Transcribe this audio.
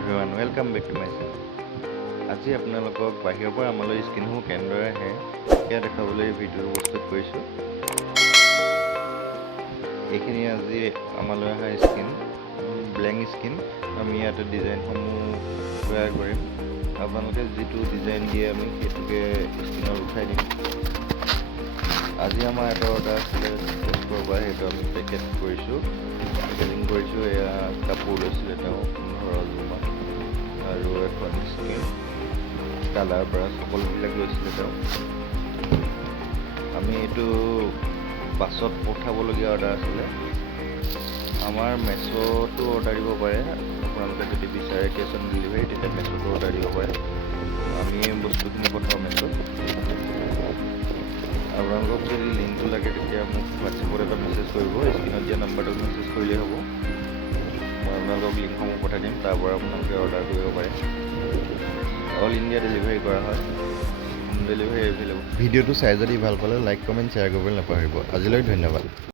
Everyone, welcome back to my channel. আজি আপোনালোকক বাহিৰৰ পৰা আমালৈ স্কিনসমূহ কেনেদৰে আহে সেয়া দেখাবলৈ ভিডিঅ' প্ৰস্তুত কৰিছোঁ। এইখিনি আজি আমালৈ অহা স্কিন, ব্লেংক স্কিন। আমি ইয়াতে ডিজাইনসমূহ তৈয়াৰ কৰিম। আপোনালোকে যিটো ডিজাইন দিয়ে আমি সেইটোকে স্কিনত উঠাই দিম। আজি আমাৰ এটা অৰ্ডাৰ আছিলে তেজপুৰৰ পৰা, সেইটো আমি পেকেজিং কৰিছোঁ। এয়া কাপোৰ লৈছিলে তেওঁ 15,000 আৰু এখন স্কিন, কালাৰ ব্ৰাছ সকলোবিলাক লৈছিলে তেওঁ। আমি এইটো বাছত পঠাবলগীয়া অৰ্ডাৰ আছিলে। আমাৰ মেছ'টো অৰ্ডাৰ দিব পাৰে, আপোনালোকে যদি বিচাৰে কেছ অন ডেলিভাৰী তেতিয়া মেছ'টো অৰ্ডাৰ দিব পাৰে। আমি বস্তুখিনি পঠাওঁ মেছ'ত। আপোনালোকক যদি লিংকটো লাগে তেতিয়া মোক হোৱাটছএপত এটা মেছেজ কৰিব, স্ক্ৰীণত দিয়া নাম্বাৰটোত মেছেজ কৰিলেই হ'ব। মই আপোনালোকক লিংকসমূহ পঠাই দিম, তাৰ পৰা আপোনালোকে অৰ্ডাৰ কৰিব পাৰে। অল ইণ্ডিয়া ডেলিভাৰী কৰা হয়, হোম ডেলিভাৰী এভেইলেবল। ভিডিঅ'টো চাই যদি ভাল পালে লাইক, কমেণ্ট, শ্বেয়াৰ কৰিবলৈ নাপাহৰিব। আজিলৈ ধন্যবাদ।